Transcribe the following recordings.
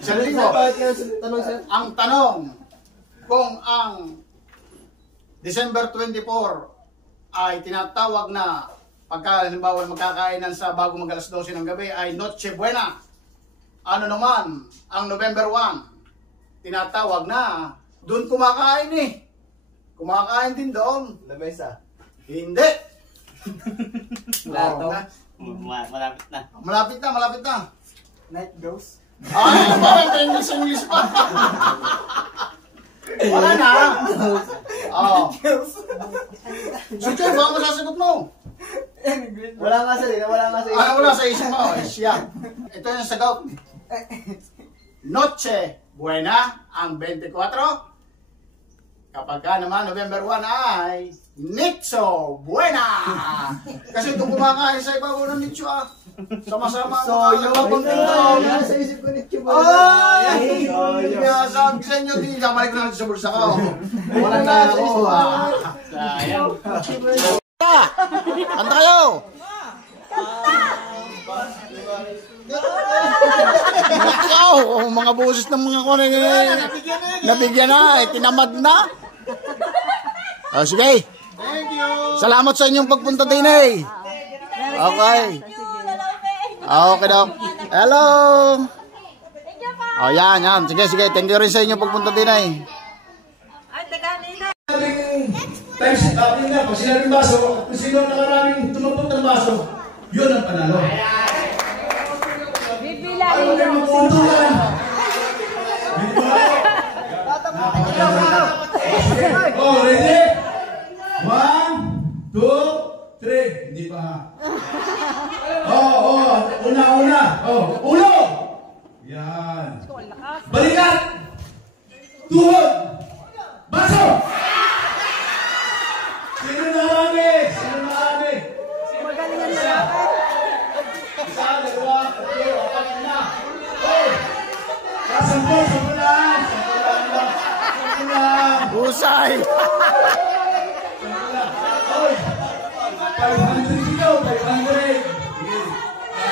Isang linggo. Ang tanong, kung ang December 24 ay tinatawag na pagka halimbawa magkakainan sa bago mag alas 12 ng gabi ay Noche Buena. Ano naman ang November 1? Tinatawag na doon kumakain eh. Kumakain din doon. Lamesa. Hindi. Plato. Malapit na. Malapit na. Night goes. Ay, bakit English pa? Wala na. Oo. So, Joy, baka masasagot mo. Wala nga sa isip. Wala sa isip mo. Siya. Ito yung sagot. Noche Buena ang 24. Kapag ka naman November 1 ay Nitso Buena. Kasi itong kumakain sa ibabaw ng Nitso sama-sama So, yung sa isip ko Nitso Buena. Ay! Sabi sa inyo, hindi ka malik na sa bulsa ko. Wala na ako. Sayang. Kanta kayo! Nakaw! Mga boses ng mga kuning nabigyan na, tinamad na. Sige. Thank you. Salamat sa inyong pagpunta din eh. Okay. Okay daw. Hello. Oh, yan. Sige. Thank you rin sa inyong pagpunta din eh. Ay, taga nila. Times natin na, pag sinabing baso, kung sino ang nakaraming tumapot ng baso, yun ang panalo. Bibilangin Ano kayo magpuntulan? Oh, ready? 1, 2, 3. Hindi pa ha. Una. Ulo! Yan. Balikat! Tuhod! Baso! Sino nakarami? Magaling ang lalaki. Isa, dalawa, tatlo, apat na. Oh! Kasampol, sampulan. Usay. 500 dito, 500. Sige.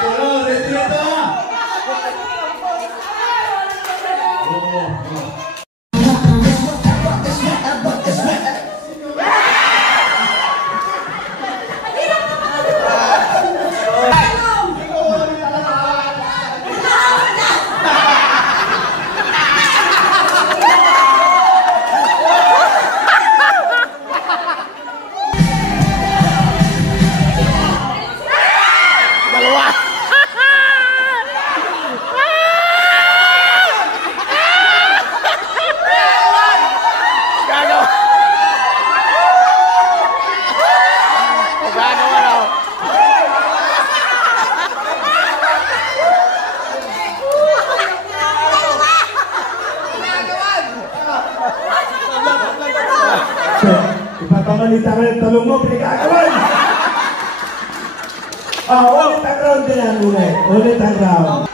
Tulo, ready na ito ha. Ipapamalita ka ng talong mo, pinagkakawan! Ulit ang round din yan, ulit ang round.